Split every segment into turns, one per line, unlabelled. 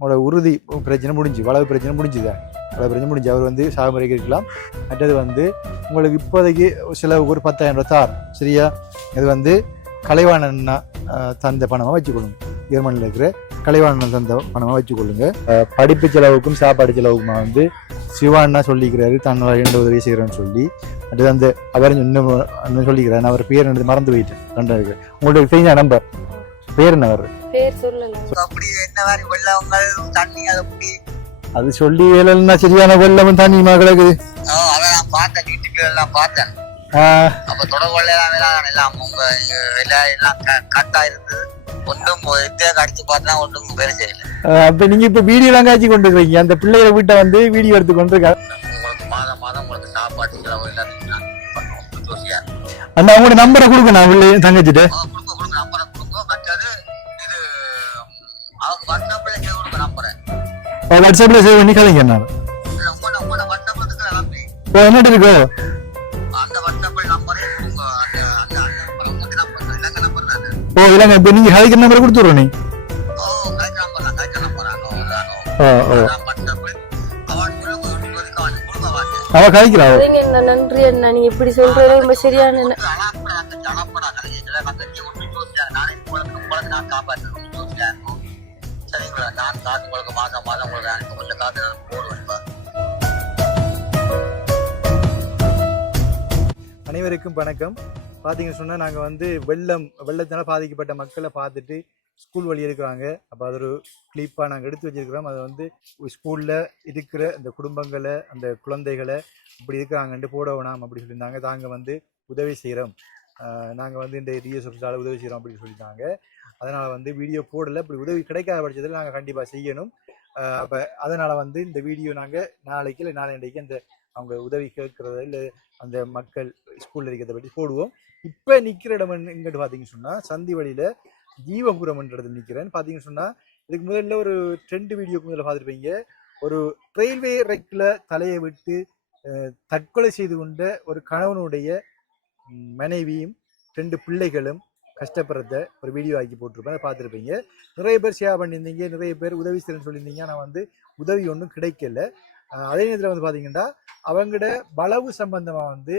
உங்களோட உறுதி பிரச்சனை முடிஞ்சு வளவு பிரச்சனை முடிஞ்சுதா? வளவு பிரச்சனை முடிஞ்சு அவர் வந்து சாகுமுறைக்கு இருக்கலாம். மற்றது வந்து உங்களுக்கு இப்போதைக்கு சில ஒரு பத்தாயிரம் ரூபாய் தார் சரியா? இது வந்து கலைவாணன் தந்த பணமாக வச்சுக்கொள்ளுங்க. ஜெர்மனியில் இருக்கிற கலைவாணன் தந்த பணமாக வச்சுக்கொள்ளுங்க. படிப்பு செலவுக்கும் சாப்பாடு செலவுக்குமா வந்து சிவான்னா சொல்லிக்கிறாரு தன்னால் இரண்டு உதவி செய்கிறேன்னு சொல்லி. அது அந்த அவர் இன்னும் இன்னும் சொல்லிக்கிறார் நான் அவர் பேர் என்னது மறந்து போயிட்டேன். ரெண்டாவது உங்களுக்கு தெரிஞ்ச நம்பர் பேர் என்ன
பேர்
அப்படி என்ன மாதிரி வெள்ளங்கள் தண்ணி அது அப்படி
அது சொல்லி வேலைன்னா சரியான வெள்ளமும் தண்ணியுமா கிடக்குது?
ஓ, அதை நான் பார்த்தேன் யூடியூப்ல எல்லாம் பார்த்தேன். அப்ப தொடர்புல எல்லாம் எல்லாம் உங்க எல்லாம் எல்லாம் கட்டா இருந்தது ஒன்றும் அடிச்சு பார்த்தா ஒன்றும் வேலை செய்யல.
ஆஹ் அப்ப நீங்க இப்ப வீடியோ எல்லாம் காட்சி கொண்டு இருக்கீங்க அந்த பிள்ளைகளை வீட்டை வந்து வீடியோ எடுத்து கொண்டு இருக்காங்க
உங்களுக்கு மாதம் மாதம் உங்களுக்கு சாப்பாட்டு செலவு எல்லாத்தையும்
அண்ணா உங்களோட நம்பரை கொடுங்க நான் தங்கச்சிட்டு.
வாட்ஸ்அப்ல
சேவ் பண்ணி
இருக்கிற நம்பி
இப்போ என்னட்டு இருக்கோ ஓ இல்லைங்க இப்போ நீங்க கதைக்கிற நம்பரை கொடுத்துருவோம் நீ
ஓ கரெக்ட் நம்பர் தான் கரெக்ட் நம்பர் ஆனோ ஆனோ
ஓ
நான்
அவ
அண்ணா நன்றி அண்ணா நீங்க இப்படி சொல்றது ரொம்ப சரியான
சரிங்களா? நான் காசு உங்களுக்கு மாதம் மாதம் உங்களுக்கு அனுப்பி கொஞ்சம் காசு நான் போடுவேன்
அனைவருக்கும் வணக்கம். பார்த்தீங்கன்னு சொன்னால் நாங்கள் வந்து வெள்ளம் வெள்ளத்தினால் பாதிக்கப்பட்ட மக்களை பார்த்துட்டு ஸ்கூல் வழி இருக்கிறாங்க அப்போ அது ஒரு கிளிப்பாக நாங்கள் எடுத்து வச்சிருக்கிறோம். அதை வந்து ஸ்கூலில் இருக்கிற அந்த குடும்பங்களை அந்த குழந்தைகளை இப்படி இருக்கிறாங்கன்ட்டு போட வேணாம் அப்படி சொல்லியிருந்தாங்க. தாங்க வந்து உதவி செய்கிறோம் நாங்கள் வந்து இந்த டிஎஸ்எஃப்ஸால் உதவி செய்கிறோம் அப்படின்னு சொல்லியிருக்காங்க அதனால் வந்து வீடியோ போடலை. இப்படி உதவி கிடைக்காத பட்சத்தில் நாங்கள் கண்டிப்பாக செய்யணும். அப்போ அதனால் வந்து இந்த வீடியோ நாங்கள் நாளைக்கு இல்லை நாளைக்கு அந்த அவங்க உதவி கேட்குறத இல்லை அந்த மக்கள் ஸ்கூலில் இருக்கிறத பற்றி போடுவோம். இப்போ நிற்கிற இடம் எங்கிட்டு பார்த்தீங்கன்னு சொன்னால் சந்தி வழியில் ஜீவபுரம்ன்ற இடத்துல நிற்கிறேன் பார்த்தீங்கன்னு சொன்னால் இதுக்கு முதல்ல ஒரு ட்ரெண்ட் வீடியோக்கு முதல்ல பார்த்துருப்பீங்க ஒரு ரயில்வே ரெக்கில் தலையை விட்டு தற்கொலை செய்து கொண்ட ஒரு கணவனுடைய மனைவியும் ரெண்டு பிள்ளைகளும் கஷ்டப்படுறத ஒரு வீடியோ ஆக்கி போட்டிருப்பேன். அதை பார்த்துருப்பீங்க. நிறைய பேர் ஷேர் பண்ணியிருந்தீங்க. நிறைய பேர் உதவி செய்யறேன்னு சொல்லியிருந்தீங்க. ஆனால் வந்து உதவி ஒன்றும் கிடைக்கல. அதே நேரத்தில் வந்து பார்த்தீங்கன்னா அவங்களோட பலவு சம்பந்தமாக வந்து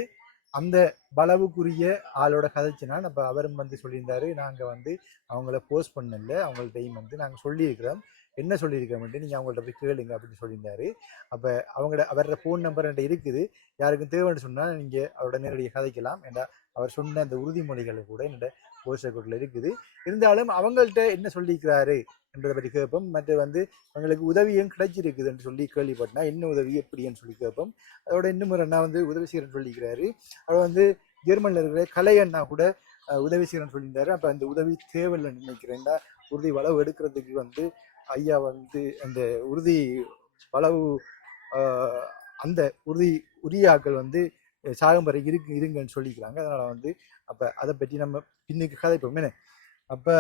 அந்த பலவுக்குரிய ஆளோட கதைச்சுனா நம்ம அவரும் வந்து சொல்லியிருந்தாரு. நாங்கள் வந்து அவங்கள போஸ்ட் பண்ணல. அவங்கள்ட்டையும் வந்து நாங்கள் சொல்லியிருக்கிறோம். என்ன சொல்லியிருக்கிறோம்ட்டு நீங்கள் அவங்கள்ட்ட போய் கேளுங்க அப்படின்னு சொல்லியிருந்தாரு. அப்போ அவங்களோட அவரோட ஃபோன் நம்பர் என்கிட்ட இருக்குது. யாருக்கும் தேவைன்னு சொன்னால் நீங்கள் அவரோட நேரடியாக கதைக்கலாம் ஏன்னா அவர் சொன்ன அந்த உறுதிமொழிகளை கூட என்னோட போஸ்டர் கோட்டில் இருக்குது. இருந்தாலும் அவங்கள்ட்ட என்ன சொல்லியிருக்கிறாரு என்பதை பற்றி கேட்போம். மற்ற வந்து அவங்களுக்கு உதவியும் கிடைச்சிருக்குதுன்னு சொல்லி கேள்விப்பட்டனா என்ன உதவி எப்படின்னு சொல்லி கேட்போம். அதோட இன்னும் ஒரு அண்ணா வந்து உதவி செய்கிறேன்னு சொல்லியிருக்கிறாரு. அவர் வந்து ஜெர்மனில் இருக்கிற கலை அண்ணா கூட உதவி செய்கிறேன்னு சொல்லியிருந்தாரு. அப்போ அந்த உதவி தேவையில்லைன்னு நினைக்கிறேன்டா உறுதி வளவு எடுக்கிறதுக்கு வந்து ஐயா வந்து அந்த உறுதி வளவு அந்த உறுதி உரிய ஆட்கள் வந்து சாகும் வரை இருக்கு இருங்கன்னு சொல்லிக்கிறாங்க. அதனால வந்து அப்போ அதை பற்றி நம்ம பின்னுக்கு கதைப்போம். என்ன? அப்போ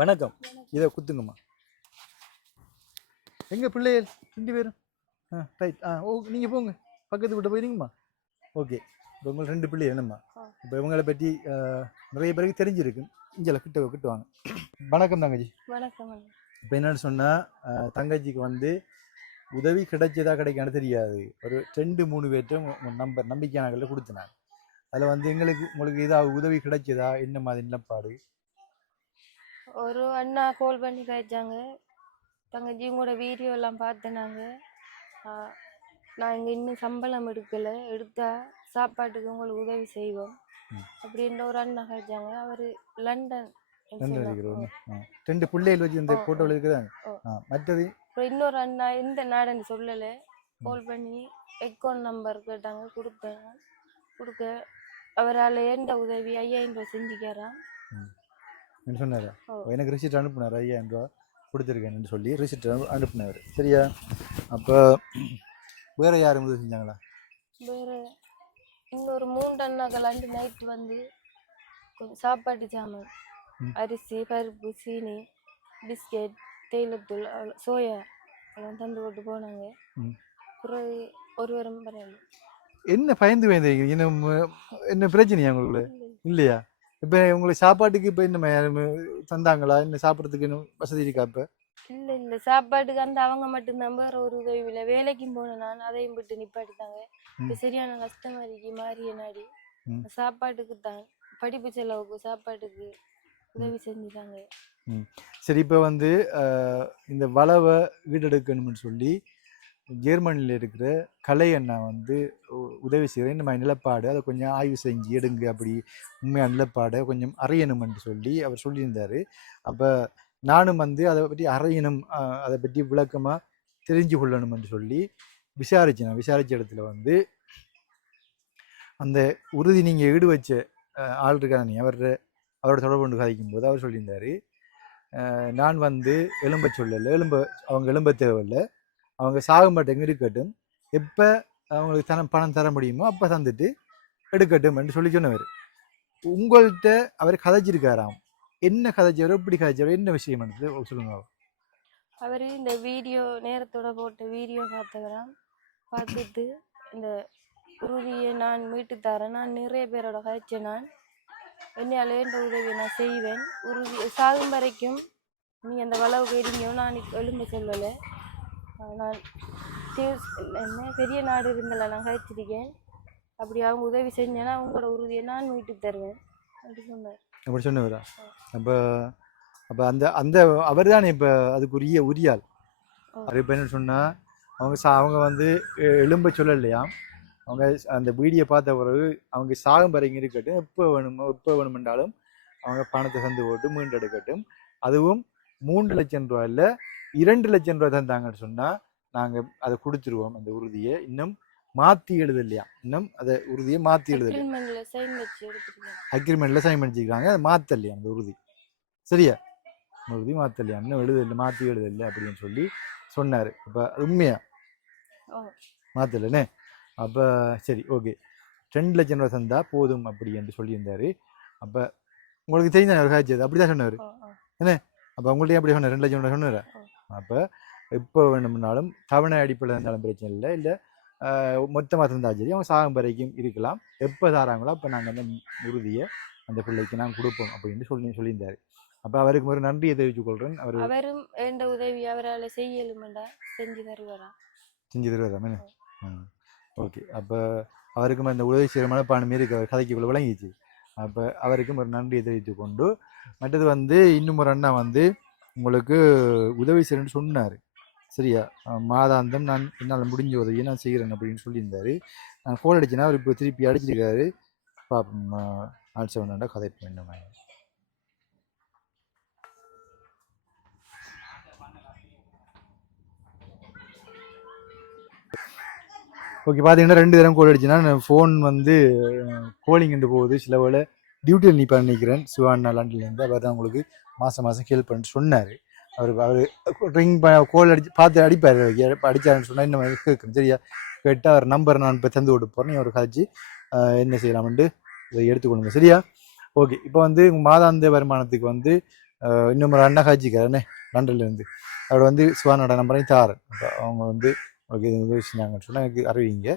வணக்கம். இதை குத்துங்கம்மா. எங்க பிள்ளைகள்? ரெண்டு பேரும்? ஆ ரைட் ஆ ஓ நீங்கள் போங்க. பக்கத்து விட்டு போயிருங்கம்மா ஓகே. இப்போ உங்களுக்கு ரெண்டு பிள்ளை என்னம்மா. இப்போ இவங்களை பற்றி நிறைய பேருக்கு தெரிஞ்சிருக்கு. இங்கே கிட்ட கிட்ட வாங்க. வணக்கம் தங்கச்சி.
வணக்கம்.
இப்போ என்னன்னு சொன்னால் தங்கச்சிக்கு வந்து உதவி கிடைச்சதா கிடைக்கான்னு தெரியாது. ஒரு ரெண்டு மூணு பேர்ட்ட நம்பர் நம்பிக்கையானங்களில் கொடுத்தினாங்க அதில் வந்து எங்களுக்கு உங்களுக்கு ஏதாவது உதவி கிடைச்சதா என்ன மாதிரி நிலப்பாடு?
ஒரு அண்ணா கால் பண்ணி கேட்டாங்க. தங்கச்சி உங்களோட வீடியோ எல்லாம் பார்த்தேன் நாங்கள் நான் இங்கே இன்னும் சம்பளம் எடுக்கலை. எடுத்தா சாப்பாட்டுக்கு உங்களுக்கு உதவி செய்வோம். அப்படின்ற ஒரு அண்ணா கேட்டாங்க அவர் லண்டன்
ரெண்டு பிள்ளைகள் வச்சு இந்த
ஓ.
ஆ. மற்றது?
இன்னொரு அண்ணா எந்த நாடுன்னு சொல்லலை. கால் பண்ணி அக்கௌண்ட் நம்பர் கேட்டாங்க கொடுத்தேன் கொடுக்க அவரால் எந்த உதவி ஐயாயிரம் ரூபாய் செஞ்சுக்கிறான்
என்ன சொன்னாரா. எனக்கு ரிசிப்ட் அனுப்புனார் ஐயாயிரம் ரூபா கொடுத்துருக்கேன்னு சொல்லி ரிசிப்ட் அனுப்புனார். சரியா? அப்போ வேற யாரும் உதவி செஞ்சாங்களா?
வேறு இன்னொரு மூன்று அண்ணாக்கள் அண்டு நைட் வந்து கொஞ்சம் சாப்பாட்டு சாமான். அரிசி பருப்பு சீனி பிஸ்கெட் தேயிலத்தூள் சோயா அதெல்லாம் தந்து போட்டு போனாங்க.
ம்.
பிறகு ஒரு வாரம் பரவாயில்ல
என்ன பயந்து பயந்துறீங்க இன்னும் என்ன பிரச்சனையா உங்களுக்கு? இல்லையா? இப்போ உங்களுக்கு சாப்பாட்டுக்கு இப்போ என்ன தந்தாங்களா? என்ன சாப்பிட்றதுக்கு இன்னும் வசதி இருக்கா இப்போ?
இல்ல சாப்பாட்டுக்கு அந்த அவங்க மட்டும்தான். வேற ஒரு உதவி இல்லை. வேலைக்கும் போனேன் நான் அதையும் விட்டு நிப்பாட்டிட்டாங்க. இப்ப. சரியான கஷ்டமா இருக்கு மாறிய நாடி. சாப்பாட்டுக்கு தான். படிப்பு செலவுக்கு சாப்பாட்டுக்கு உதவி செஞ்சுட்டாங்க.
சரி இப்போ வந்து இந்த வளவை வீடெடுக்கணும்னு சொல்லி ஜெர்மனியில் இருக்கிற கலை அண்ணா வந்து உதவி செய்கிறேன் இந்த மாதிரி நிலப்பாடு அதை கொஞ்சம் ஆய்வு செஞ்சு எடுங்க அப்படி. உண்மையான நிலப்பாடை கொஞ்சம் அறியணும்னு சொல்லி அவர் சொல்லியிருந்தார். அப்போ நானும் வந்து அதை பற்றி அறையணும் அதை பற்றி விளக்கமாக தெரிஞ்சு கொள்ளணும் என்று சொல்லி விசாரிச்சேன் நான் விசாரித்த இடத்துல வந்து அந்த உறுதி நீங்கள் ஈடு வச்ச ஆள் இருக்கானே அவர் அவரோட தொடர்பு கொண்டு கதைக்கும் போது அவர் சொல்லியிருந்தார் நான் வந்து எலும்ப சொல்லலை எலும்ப அவங்க எலும்ப தேவையில்லை அவங்க சாக மாட்டேங்க இருக்கட்டும் எப்போ அவங்களுக்கு தன பணம் தர முடியுமோ அப்போ தந்துட்டு எடுக்கட்டும் என்று சொல்லி சொன்னவர். உங்கள்கிட்ட அவர் கதைச்சிருக்காராம். என்ன கதைச்சவர் எப்படி கதைச்சவர் என்ன விஷயம் சொல்லுங்க
அவர் இந்த வீடியோ நேரத்தோட போட்ட வீடியோ பார்த்தவராம் பார்த்துட்டு இந்த உறுதியை நான் மீட்டு தரேன் நான் நிறைய பேரோட கதைச்சேன் நான் என்னையால் வேண்ட உதவியை நான் செய்வேன்? உறுதி சாகும் வரைக்கும் நீ அந்த வளவுக்கு எரிஞ்சோ நான் எலும்பு எழும்ப சொல்லலை. நான் என்ன? பெரிய நாடு இருந்தால நான் கதைச்சிருக்கேன் அப்படி அவங்க உதவி செஞ்சேன்னா அவங்களோட உறுதியை நான் மீட்டு தருவேன் அப்படி சொன்னார்.
அப்படி சொன்னவரா? அப்போ அப்போ அந்த அந்த அவர் தானே இப்போ அதுக்குரிய உரியாள்.
ஓ.
அவர் இப்போ என்ன சொன்னால் அவங்க சா அவங்க வந்து எலும்ப சொல்லலையாம் அவங்க அந்த வீடியோ பார்த்த பிறகு அவங்க சாகும் வரைக்கும் இருக்கட்டும் எப்போ வேணுமோ எப்போ வேணுமென்றாலும் அவங்க பணத்தை தந்து போட்டு மீண்டு எடுக்கட்டும் அதுவும் மூன்று லட்சம் ரூபா இல்லை இரண்டு லட்சம் ரூபா தந்தாங்கன்னு சொன்னால் நாங்கள் அதை கொடுத்துருவோம் அந்த உறுதியை. இன்னும் மாற்றி எழுதலையா இன்னும் அதை உறுதியை மாற்றி எழுதலையா
அக்ரிமெண்ட்ல சைன்
பண்ணிச்சிருக்காங்க அதை மாத்தலையா அந்த உறுதி? சரியா? உறுதி மாத்தலையா? இன்னும் எழுதல மாத்தி எழுதல அப்படின்னு சொல்லி சொன்னாரு. அப்ப உண்மையா. மாத்தலனே? அப்ப சரி ஓகே. ரெண்டு லட்சம் ரூபா தந்தா போதும் அப்படி என்று சொல்லியிருந்தாரு. அப்ப உங்களுக்கு தெரிஞ்ச அவர் காய்ச்சது அப்படிதான் சொன்னாரு.
ஓ
அப்ப உங்கள்ட்ட எப்படி சொன்னார்? ரெண்டு லட்சம் ரூபா சொன்னாரு. அப்ப எப்போ வேணும்னாலும் தவணை அடிப்படையில் இருந்தாலும் பிரச்சனை இல்லை. இல்லை மொத்தமாக தந்தாலும் சரி. அவங்க சாகும் வரைக்கும் இருக்கலாம். எப்போ தாராங்களோ அப்போ நாங்கள் அந்த உறுதியை அந்த பிள்ளைக்கு நாங்கள் கொடுப்போம் அப்படின்னு சொல்லி சொல்லியிருந்தாரு. அப்போ அவருக்கு ஒரு நன்றியை தெரிவித்துக் கொள்கிறேன் அவர்
அவரும் எந்த உதவி அவரால் செய்யலுமெண்டா செஞ்சு தருவாராம்
செஞ்சு தருவார்? ஓகே. அப்போ அவருக்கும் அந்த உதவி செய்கிற மனப்பான்மை இருக்கு. அவர் கதைக்குள்ள விளங்கிச்சு. அப்போ அவருக்கும் ஒரு நன்றியை தெரிவித்துக் கொண்டு மற்றது வந்து இன்னும் ஒரு அண்ணா வந்து உங்களுக்கு உதவி செய்யணும்னு சொன்னார். சரியா? மாதாந்தம் நான் என்னால் முடிஞ்ச உதவியை நான் செய்கிறேன் அப்படின்னு சொல்லியிருந்தாரு. நான் ஃபோன் அடிச்சேன்னா அவர் இப்போ திருப்பி அடிச்சிருக்காரு. பார்ப்போம் ஆன்சர் பண்ணாண்டா கதை பண்ணுமா ஓகே பார்த்தீங்கன்னா ரெண்டு தரம் கோல் அடிச்சுன்னா ஃபோன் வந்து கோலிங் என்று போகுது சில வேலை டியூட்டியில் நிற்பான்னு நினைக்கிறேன். சிவானா லண்டன்லேருந்து அவர் தான் உங்களுக்கு மாதம் மாதம் ஹெல்ப் பண்ணிட்டு சொன்னார். அவர் அவர் ரிங் கோல் அடிச்சு பார்த்து அடிப்பார். அடிச்சாருன்னு சொன்னால் இந்த மாதிரி சரியா? கேட்டால் அவர் நம்பர் நான் இப்போ தந்து விட்டு போகிறேன் அவர் கதைச்சு என்ன செய்யலாம்னு இதை எடுத்துக்கொள்ளுங்க சரியா? ஓகே. இப்போ வந்து மாதாந்த வருமானத்துக்கு வந்து இன்னும் ஒரு அண்ணா காய்ச்சிக்காரனே லண்டன்லேருந்து. அவர் வந்து சிவானோட நம்பரையும் தார் அவங்க வந்து உங்களுக்கு இது உதவி செஞ்சாங்கன்னு சொன்னால் எனக்கு அறிவிங்க.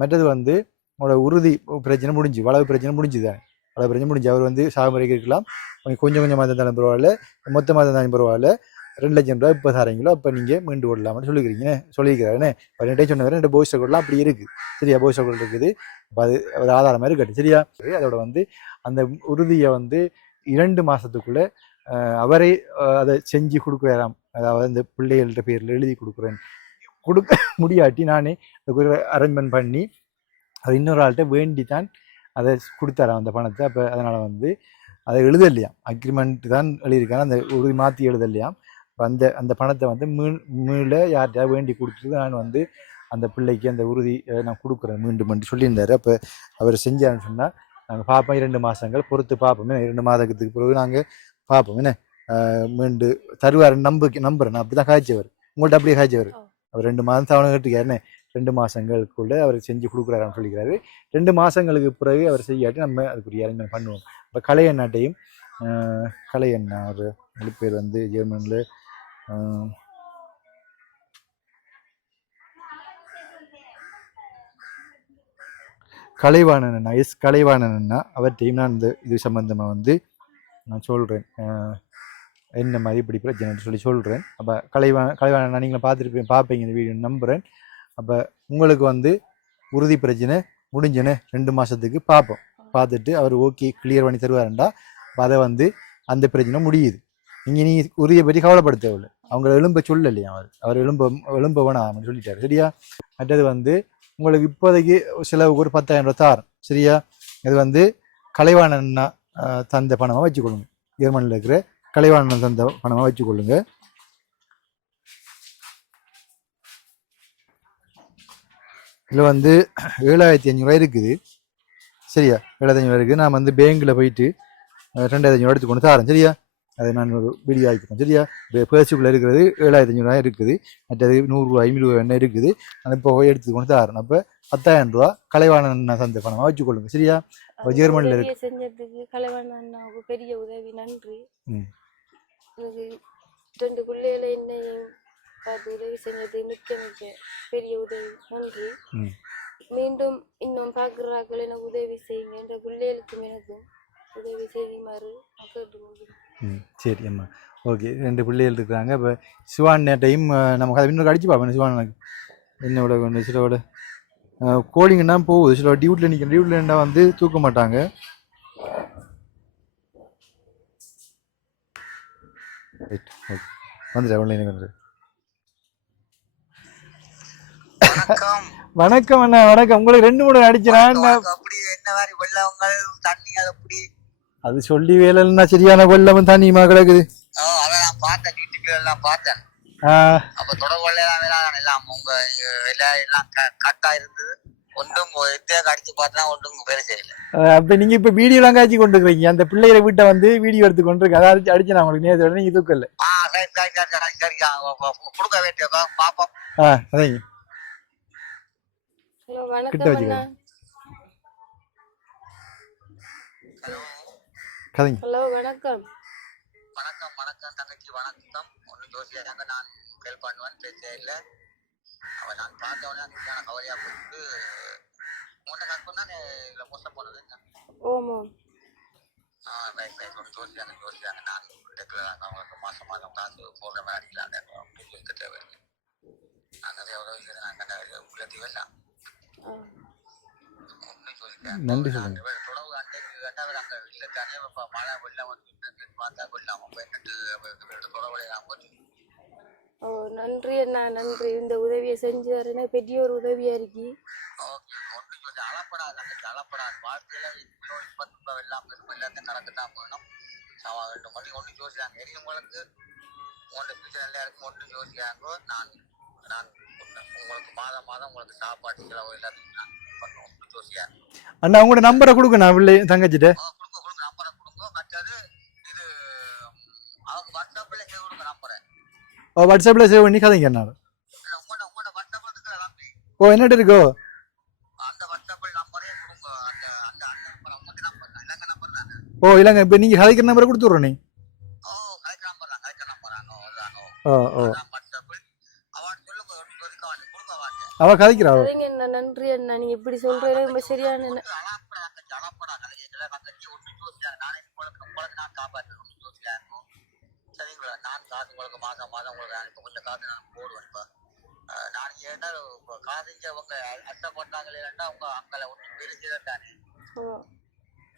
மற்றது வந்து உங்களோட உறுதி பிரச்சனை முடிஞ்சு வளவு பிரச்சனை முடிஞ்சுதான் வளவு பிரச்சனை முடிஞ்சு அவர் வந்து சாகுமுறைக்கு இருக்கலாம். கொஞ்சம் கொஞ்சம் கொஞ்சமாக தானே பரவாயில்ல மொத்தமாக தானே பரவாயில்ல. ரெண்டு லட்சம் ரூபாய் இப்போ தரீங்களோ அப்போ நீங்கள் மீண்டு விடலாம்னு சொல்லிக்கிறீங்க. சொல்லியிருக்கிறாருன்னு இப்போ ரெண்டே சொன்னவர் ரெண்டு போய்ஸ் ரெக்கார்ட்லாம் அப்படி இருக்குது சரியா? போய்ஸ் ரெக்கார்ட் இருக்குது. அப்போ அது ஒரு ஆதாரம் மாதிரி கட்டு. சரியா? அதோட வந்து அந்த உறுதியை வந்து இரண்டு மாதத்துக்குள்ளே அவரே அதை செஞ்சு கொடுக்குறாராம். அதாவது அந்த பிள்ளைகள்கிட்ட பேரில் எழுதி கொடுக்குறேன். கொடுக்க முடியாட்டி நானே அரேஞ்ச்மெண்ட் பண்ணி அது இன்னொரு ஆள்கிட்ட வேண்டி தான் அதை கொடுத்தாராம் அந்த பணத்தை. அப்போ அதனால் வந்து அதை எழுதலையாம். அக்ரிமெண்ட் தான் எழுதியிருக்காங்க அந்த உறுதி மாற்றி எழுதலையாம். அப்ப அந்த அந்த பணத்தை வந்து மீள் மீள யார்கிட்டயா வேண்டி கொடுத்துட்டு நான் வந்து அந்த பிள்ளைக்கு அந்த உறுதி நான் கொடுக்குறேன் மீண்டும் என்று சொல்லியிருந்தாரு. அப்போ அவர் செஞ்சாருன்னு சொன்னால் நாங்கள் பார்ப்போம் இரண்டு மாதங்கள் பொறுத்து பார்ப்போம் என்ன இரண்டு மாதத்துக்கு பிறகு நாங்கள் பார்ப்போம் என்ன மீண்டு தருவார் நம்பிக்கை நம்புறேன். நான் அப்படி தான் காய்ச்சவர். உங்கள்கிட்ட அப்படியே காய்ச்சவர். அவர் ரெண்டு மாதம் தவணை கட்டுக்காருன்னு ரெண்டு மாதங்களுக்குள்ள அவர் செஞ்சு கொடுக்குறாருன்னு சொல்லிக்கிறாரு. ரெண்டு மாதங்களுக்கு பிறகு அவர் செய்யாட்டி நம்ம அதுக்குரிய அரேஞ்ச்மெண்ட் பண்ணுவோம். இப்போ கலையண்ணாட்டையும் கலையண்ணா ஒரு ரெண்டு பேர் வந்து ஜெர்மனில் Um, கலைவாணன் அண்ணா எஸ் கலைவாணன் அண்ணா அவர்கிட்டையும் நான் இந்த இது சம்மந்தமாக வந்து நான் சொல்கிறேன் என்ன மாதிரி இப்படி பிரச்சனைன்னு சொல்லி சொல்கிறேன் அப்போ கலைவாண கலைவாணன் அண்ணா நீங்களும் பார்த்துருப்பீங்க பார்ப்பீங்க இந்த வீடியோ நம்புகிறேன் அப்போ உங்களுக்கு வந்து உறுதி பிரச்சனை முடிஞ்சனே ரெண்டு மாதத்துக்கு பார்ப்போம். பார்த்துட்டு அவர் ஓகே கிளியர் பண்ணி தருவாருண்டா. அதை வந்து அந்த பிரச்சனை முடியுது. இங்கே நீ உறுதியை பற்றி கவலைப்பட தேவையில்லை அவங்க எலும்ப சொல்லலையா அவர். அவர் எலும்ப எலும்ப வேணாம் அப்படின்னு சொல்லிட்டாரு. சரியா? மற்றது வந்து உங்களுக்கு இப்போதைக்கு செலவுக்கு ஒரு பத்தாயிரம் ரூபாய் தார். சரியா? இது வந்து கலைவாணன் தந்த பணமாக வச்சுக்கொள்ளுங்க. ஜெர்மனியில் இருக்கிற கலைவாணன் தந்த பணமாக வச்சுக்கொள்ளுங்க. இதில் வந்து ஏழாயிரத்தி அஞ்சூறுரூவா இருக்குது. சரியா? ஏழாயிரத்தி அஞ்சூறுவா இருக்குது. நான் வந்து பேங்க்கில் போயிட்டு ரெண்டாயிரத்தி அஞ்சூறுவா எடுத்து கொண்டு தரேன். சரியா? அதை நான் ஒரு வீடியோ ஆக்கிப்பேன் சரியா? பேர்ஸுக்குள்ளே இருக்கிறது ஏழாயிரத்தி அஞ்சூறுவா இருக்குது. மற்றது நூறுரூவா ஐநூறுரூவா என்ன இருக்குது. நான் இப்போ போய் எடுத்து கொண்டு தரேன். அப்போ பத்தாயிரம் ரூபா கலைவாணன் தந்த பணமாக வச்சுக்கொள்ளுங்க சரியா?
அந்த
ஜெர்மனில
உதவியை செஞ்சதுக்கு கலைவாண அண்ணாவுக்கு பெரிய உதவி. நன்றி. ரெண்டு பிள்ளைகளை என்னையும் பார்த்து உதவி செஞ்சது மிக்க மிக்க பெரிய உதவி. நன்றி. மீண்டும் இன்னும் பார்க்குறாக்கள் எனக்கு உதவி செய்யுங்க. என்ற பிள்ளைகளுக்கும் எனக்கும் உதவி செய்யுமாறு கேட்டுக்கொள்கிறேன்.
ம் சரி அம்மா. ஓகே ரெண்டு பிள்ளைகள் இருக்கிறாங்க. இப்போ சிவான் டைம் நம்ம அதை இன்னொரு அடிச்சு பார்ப்பேன் சிவானுக்கு என்னோட ஒன்று சிலோட கோழிங்கன்னா போகுது. சில டியூட்டில் நிற்கிற டியூட்டில் இருந்தால் வந்து தூக்க மாட்டாங்க. ரைட் ஓகே வந்துடுறேன் ஆன்லைனுக்கு வந்துடுறேன்
வணக்கம்.
அண்ணா வணக்கம். உங்களுக்கு ரெண்டு மூணு அடிச்சிடறேன்
வாங்க, அப்படி என்ன மாதிரி வெள்ளவங்கள் தண்ணி அது அப்படி
அது சொல்லி வேலைன்னா சரியான வெள்ளமும் தண்ணியுமா கிடக்குது
நான் பார்த்தேன் வீட்டுக்கு எல்லாம் பார்த்தேன்.
ஆ,
அப்ப தொடர்பு எல்லாம் எல்லாம் எல்லாம் உங்க எல்லாம் எல்லாம் கட்டா இருந்தது. ஒன்றும் எத்தையாக அடிச்சு பார்த்தா ஒன்றும் வேலை செய்யல
அப்ப நீங்க இப்ப வீடியோலாம் காய்ச்சி கொண்டு இருக்கீங்க. அந்த பிள்ளைகளை வீட்டை வந்து வீடியோ எடுத்து கொண்டு இருக்கு அதை அடிச்சு அடிச்சு நான் உங்களுக்கு நேரத்தோட நீங்க தூக்கல
ஆ சரி சரி சரி சரி சரி ஆ, ஓ, ஓ, கொடுக்க வேண்டிய பாப்போம்.
ஆ கிட்ட கதைங்க.
ஹலோ வணக்கம்.
வணக்கம் வணக்கம் தங்கச்சி வணக்கம். ஒன்றும் யோசிச்சாங்க நான் கேள் பண்ணுவேன் பேச இல்லை. அவன் நான் பார்த்த உடனே எனக்கு கவலையா போட்டு உன்னை கற்பனை தான் இதில் மோசம் போனது
ஓமோ
ரைட் ரைட் ஒன்று யோசிச்சாங்க யோசிச்சாங்க நான் இடத்துல அவங்களுக்கு மாசம் மாதம் காசு போடுற மாதிரி சொல்லிட்டு தேவையில்லை நான் நிறைய உதவி செய்து நான் கண்ட ஒன்றும் யோசிக்கிறேன்
நன்றி சொல்லுங்க
தொடவு அன்றைக்கு கண்டவர் அங்கே இல்லை தானே இப்போ மழை வெள்ளம் வந்து பார்த்தா வெள்ளம் அப்போ நான்
ஓ நன்றி அண்ணா நன்றி. இந்த உதவியை செஞ்சு வரேன்னா பெரிய ஒரு உதவியா இருக்கு.
ஓகே. ஒன்று கொஞ்சம் அளப்படாது அந்த அளப்படாது வாழ்க்கையில இப்போ இப்போ ரூபாய் வெள்ளம் பெரும் எல்லாத்தையும் தான் போகணும் அவன் ரெண்டு மணி ஒன்று யோசிச்சாங்க எரியவங்களுக்கு உங்களுக்கு உங்களோட ஃபியூச்சர் நல்லா இருக்கும் ஒன்று யோசிச்சாங்க நான் நான் உங்களுக்கு மாதம் மாதம் உங்களுக்கு சாப்பாடு செலவு எல்லாத்தையும் நான் பண்ணுவோம் ஒன்று யோசிச்சாங்க
அண்ணா உங்களோட நம்பரை கொடுங்க நான் பிள்ளை தங்கச்சிட்ட.
ஓ, வாட்ஸ்அப்பில்
சேவ் பண்ணி கதைங்க
தம்பி?
ஓ என்னட்டு இருக்கோ? ஓ இல்லைங்க இப்போ நீங்க கதைக்கிற நம்பரை கொடுத்துட்றோம் நீ.
ஓ
ஓ ஓ
அதான் வாட்ஸ்அப்பில் அவன் சொல்லுங்க ஒன்று சொல்லிக்க வாங்க கொடுக்க வாங்க
அவ கதைக்கிறா
அண்ணா நன்றி அண்ணா. நீங்க இப்படி சொல்றது ரொம்ப சரியான
சரிங்களா நான் காசு உங்களுக்கு மாதம் மாதம் உங்களுக்கு நான் இப்போ கொஞ்சம் காசு நான் போடுவேன் இப்போ அஹ், நான் ஏன்னா இங்க அவங்க அச்சப்பட்டாங்களே இல்லைன்னா அவங்க அங்கே ஒன்று தானே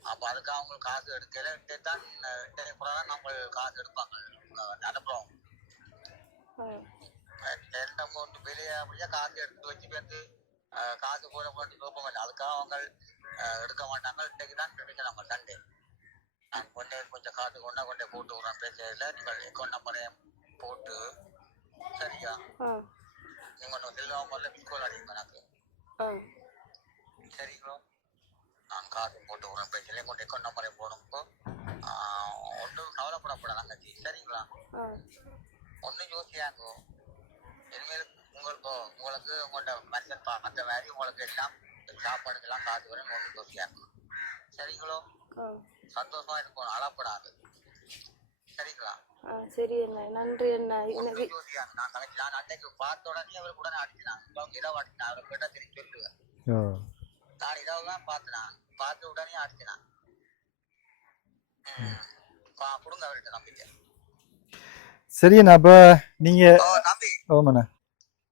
அப்போ அதுக்காக அவங்களுக்கு காசு எடுக்கல தான் இன்றைய தான் நம்ம காசு எடுப்பாங்க அஹ், நம்ம ஒன்று வெளியே அப்படியே காசு எடுத்து வச்சு அஹ், காசு போட போட்டு கேட்ப மாட்டேன் அதுக்காக அவங்க எடுக்க மாட்டாங்க. இன்றைக்கு தான் கிடைக்க நம்ம சண்டே நான் கொண்டே கொஞ்சம் காசு கொண்டா கொண்டே போட்டு விட்றேன் பேசல நீங்கள் அக்கௌண்ட் நம்பரை போட்டு சரியா? நீங்கள் ஒன்று செல்வா முதல்ல மிஸ்கோல் அடிங்க எனக்கு. சரிங்களா நான் காசு போட்டு விட்றேன் பேசல கொண்டு அக்கௌண்ட் நம்பரை போடுங்க. ஒன்றும் கவலைப்படப்படாதாங்க சரிங்களா? ஒன்றும் யோசியாங்க இனிமேல் உங்களுக்கு உங்களுக்கு உங்களோட மனுஷன் பார்த்த மாதிரி உங்களுக்கு எல்லாம் சாப்பாடுக்கெல்லாம் காசு வரும் ஒன்றும் யோசியாங்க சரிங்களோ? சந்தோஷமா இருக்கும் அளப்படாது சரிங்களா?
சரி அண்ணா. நன்றி அண்ணா. எனக்கு
நான் கணக்கு நான் அன்னைக்கு பார்த்த உடனே அவர் உடனே அடிச்சினாங்க இப்போ அவங்க இரவு அடிச்சினா அவரை கேட்டால் திரும்பி சொல்லுவேன் நான் இதாவது தான் பார்த்தேன் பார்த்து உடனே அடிச்சினான் கொடுங்க அவர்கிட்ட நம்பிக்கை.
சரியண்ணா அப்ப நீங்க ஓமண்ணா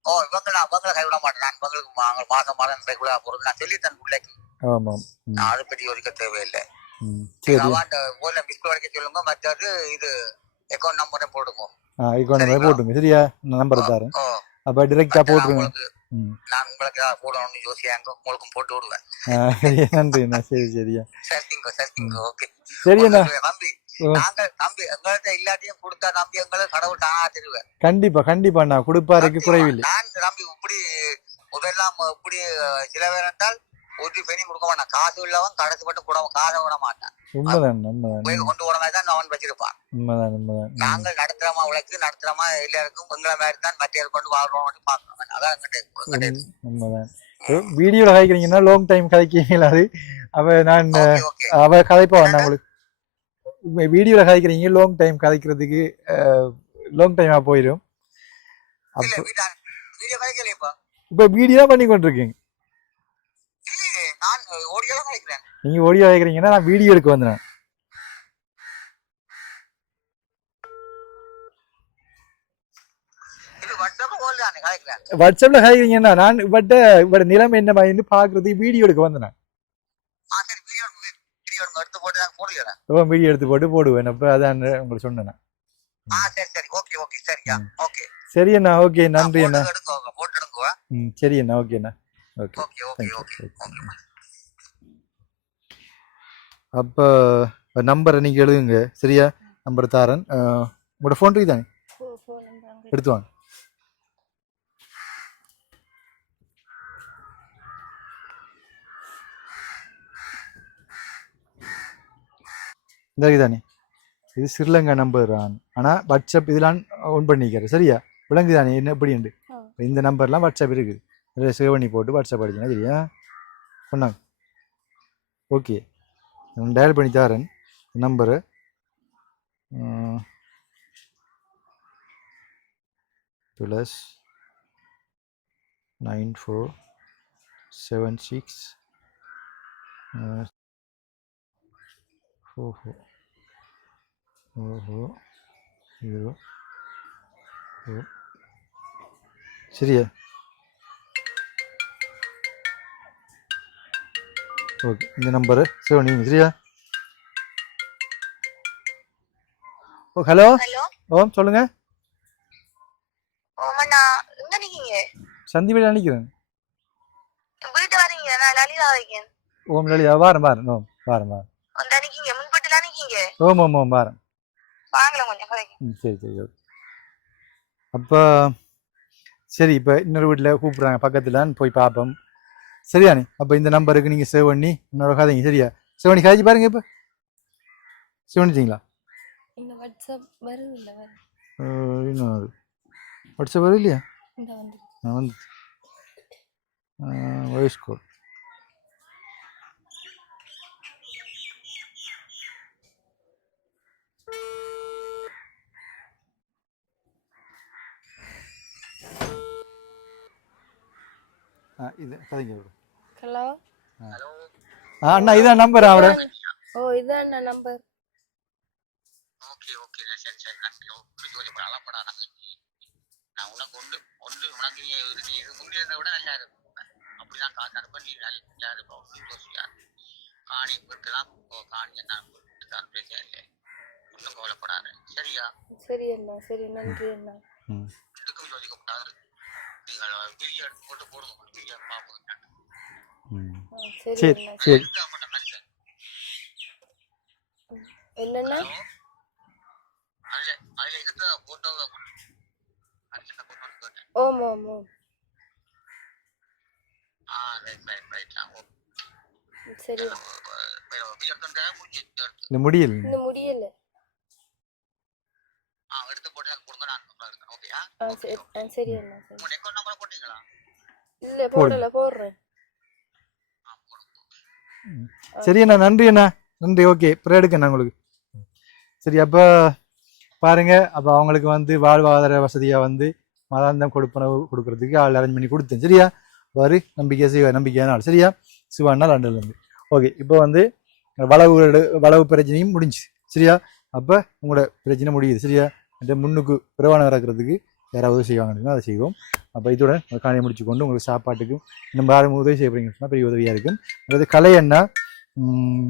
ஓ இவங்களா இவங்களை கைவிட மாட்டேன். நான் இவங்களுக்கு அவங்க மாசம் மாதம் ரெகுலரா பொருள் நான் பிள்ளைக்கு.
ஆமாம்
நான் அதை பற்றி யோசிக்க தேவையில்லை.
சரி.
அவாண்ட போல மிஸ் வரைக்க சொல்லுங்க. மற்றது இது அக்கௌண்ட் நம்பரை போடுங்க.
ஆ இப்போ நம்ம போட்டுருங்க. சரியா? நான் நம்பர் தரேன். அப்ப டிரெக்டா
நான்
போட்டுருங்க.
நான் உங்களுக்கு போடணும்னு யோசியாங்க உங்களுக்கும் போட்டு விடுவேன்.
நன்றிண்ணா. சரி சரியா.
சரிங்க சரிங்க. ஓகே.
சரியண்ணா
தம்பி எங்கள்ட்ட எல்லாத்தையும் கொடுத்தா தம்பி எங்களை கடவுள் தானா தருவேன்
கண்டிப்பா கண்டிப்பாண்ணா கொடுப்பாருக்கு குறைவில்லை.
நான் தம்பி இப்படி முதல்லாம் இப்படி சில பேர் என்றால் ஒரு பெனி கொடுக்க மாட்டான். காசு உள்ளவன் கடைசி மட்டும் கூட காசை விட மாட்டான்.
உண்மைதான் உண்மைதான்.
கொண்டு போற மாதிரி தான் அவன் வச்சிருப்பான்.
உண்மைதான் உண்மைதான்.
நாங்கள் நடத்துறமா உழைச்சு நடத்துறமா எல்லாருக்கும் எங்களை மாதிரி தான் மற்ற கொண்டு வாழ்றோம்னு பாக்குறோம் அதான் எங்கிட்ட எங்கிட்ட
உண்மை- உண்மைதான். வீடியோல கதைக்கிறீங்கன்னா லாங் டைம் கதைக்கீங்களா அது அவ நான் அவ கதைப்பா வேண்டாம் உங்களுக்கு. வீடியோல கதைக்கிறீங்க லாங் டைம் கதைக்கிறதுக்கு லாங் டைமா போயிடும் அப்போ இப்போ வீடியோ பண்ணி கொண்டிருக்கீங்க.
நான் ஓடியோ
கதைக்கிறீங்கன்னா நான் வீடியோ எடுக்க
கலைக்கிறேன்
வாட்ஸ்அப்ல கதைக்கிறீங்கன்னா நான் பட் இவட நிலைமை என்ன மாதிரி பாக்குறதுக்கு வீடியோ எடுக்க வந்தேன்
ஆ சரி வீடியோ வீடியோ எடுத்து போட்டு நான் போடுகிறேன்.
இப்போ வீடியோ எடுத்து போட்டு போடுவேன். அப்போ அதான் உங்களுக்கு சொன்னேன்
ஆ சரி சரி. Okay okay. சரியா? ஓகே.
சரி அண்ணா ஓகே நன்றி அண்ணா. ம் சரி அண்ணா. ஓகே அண்ணா. ஓகே.
ஓகே
அப்போ நம்பரை நீங்கள் எழுதுங்க. சரியா? நம்பர் தாரன். உங்களோட ஃபோன் இருக்கு தானே?
ஃபோ- ஃபோன் நம்பர் அங்க
எடுத்து வாங்க. இந்த தானே இது ஸ்ரீலங்கா நம்பர் தான் ஆனால் வாட்ஸ்அப் இதெல்லாம் ஒன் பண்ணிக்காரு சரியா? விளங்கு தானே என்ன எப்படிண்டு
ஆ.
இந்த நம்பர்லாம் வாட்ஸ்அப் இருக்குது. இதில் சேவ் பண்ணி போட்டு வாட்ஸ்அப் அடிச்சுனா சரியா? சொன்னாங்க. ஓகே. நான் டயல் பண்ணி தரேன். Number plus nine four seven six four four ஓஹோ ஜீரோ ஃபோர் சரியா ஓகே இந்த நம்பரு சேவ் நீங்கள் சரியா ஓ ஹலோ
ஹலோ
ஓ சொல்லுங்க
ஓமண்ணா எங்க நிக்கீங்க
சந்தீபில் நினைக்கிறேன்
வீட்டு வரீங்க நான் லலிதா வைக்கேன்
ஓம் லலிதா வாரம் வாரம் ஓம் வாரம் வாரம் ஓம் ஓம் ஓம் வாரம்
வாங்கலாம் கொஞ்சம்
சரி சரி ஓகே அப்போ சரி இப்போ இன்னொரு வீட்டில் கூப்பிட்றாங்க பக்கத்தில் போய் பார்ப்போம் சரியானே அப்போ இந்த நம்பருக்கு நீங்கள் சேவ் பண்ணி என்னோட கதைங்க சரியா? சேவ் பண்ணி கதைச்சு பாருங்க இப்போ. சேவ் பண்ணிட்டீங்களா?
இந்த வாட்ஸ்அப் வருது
அது வாட்ஸ்அப் வரும் இல்லையா? நான் வந்து வாய்ஸ் கால் இது கதைங்க விடு
ஹலோ?
ஹலோ
ஆ அண்ணா இதான் நம்பர் அவட
ஓ இதான் நம்பர்.
Okay okay. நான் சரி சரி. நான் புரிஞ்சு கொஞ்சம் நான் உனக்கு ஒன்று ஒன்று உனக்கு நீ இது முன்னேறதை விட நல்லா இருக்கும் அப்படிதான் காசு அனுப்ப நீ நல்லா இருப்போம் யோசிக்கார் காணி ஓ காணி நான் கொடுத்துதான் பிரச்சனை இல்லை. ஒன்றும் கவலைப்படாது. சரியா?
சரி அண்ணா சரி. நன்றி அண்ணா.
ம்.
எதுக்கும் யோசிக்கப்படாது. நீங்கள் எடுத்து போட்டு போடுங்க வீடியோ பார்ப்போம்
சரி
சரி
கேட்டேன்
ஓம் ஓம் ஓம்.
ஆ ரைட் ரைட் ரைட் ஓ.
சரி.
முடியல.
இன்னும் முடியல
ஆ எடுத்து போட்டு எனக்கு கொடுங்க நான் நம்பர் எடுக்கிறேன் ஓகேயா
ஆ சரி அண்ணா சரி
உங்க நெக்கோ நம்பரை போட்டீங்களா
இல்ல போடல போடுறேன்
சரி அண்ணா நன்றி அண்ணா நன்றி ஓகே அப்புறம் எடுக்கண்ணா உங்களுக்கு. சரி அப்போ பாருங்க அப்போ அவங்களுக்கு வந்து வாழ்வாதார வசதியாக வந்து மதாந்தம் கொடுப்பனவு கொடுக்கறதுக்கு ஆள் அரேஞ்ச் பண்ணி கொடுத்தேன் சரியா வரு நம்பிக்கை செய்வ நம்பிக்கையான ஆள் சரியா சிவானா லண்டன்லேருந்து ஓகே இப்போ வந்து வளவு வளவு பிரச்சனையும் முடிஞ்சு சரியா அப்போ உங்களோட பிரச்சனை முடியுது சரியா அந்த முன்னுக்கு பிரவானம் இறக்குறதுக்கு யாராவது உதவி செய்வாங்கன்னா அதை செய்வோம். அப்போ இதுடன் காணியை முடிச்சு கொண்டு உங்களுக்கு சாப்பாட்டுக்கும் நம்ம யாரும் உதவி செய்ய போறீங்கன்னு சொன்னா பெரிய உதவியாக இருக்கும். அதாவது கலை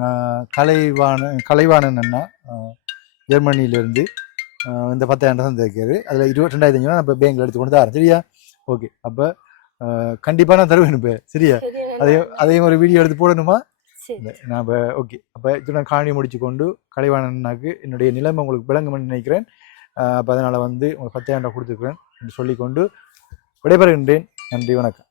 ஆஹ், கலைவாண கலைவாணன் அண்ணா ஜெர்மனியிலேருந்து இந்த பத்தாயிரம் தான் தந்திருக்காரு. அதில் இருபத்தி ரெண்டாயிரத்தி அஞ்சு நான் இப்போ பேங்க்கில் எடுத்து கொண்டு தரேன் சரியா? ஓகே அப்போ கண்டிப்பாக நான் தருவேன் இப்போ. சரியா? அதையும் அதையும் ஒரு வீடியோ எடுத்து போடணுமா? நான் இப்போ ஓகே அப்போ இதுடன் காணி முடிச்சு கொண்டு கலைவாணனாக்கு என்னுடைய நிலைமை உங்களுக்கு விளங்கும்னு நினைக்கிறேன். அப்போ அதனால் வந்து உங்களுக்கு பத்தாயிரம் ரூபாய் கொடுத்துருக்குறேன் என்று சொல்லிக்கொண்டு விடைபெறுகின்றேன். நன்றி வணக்கம்.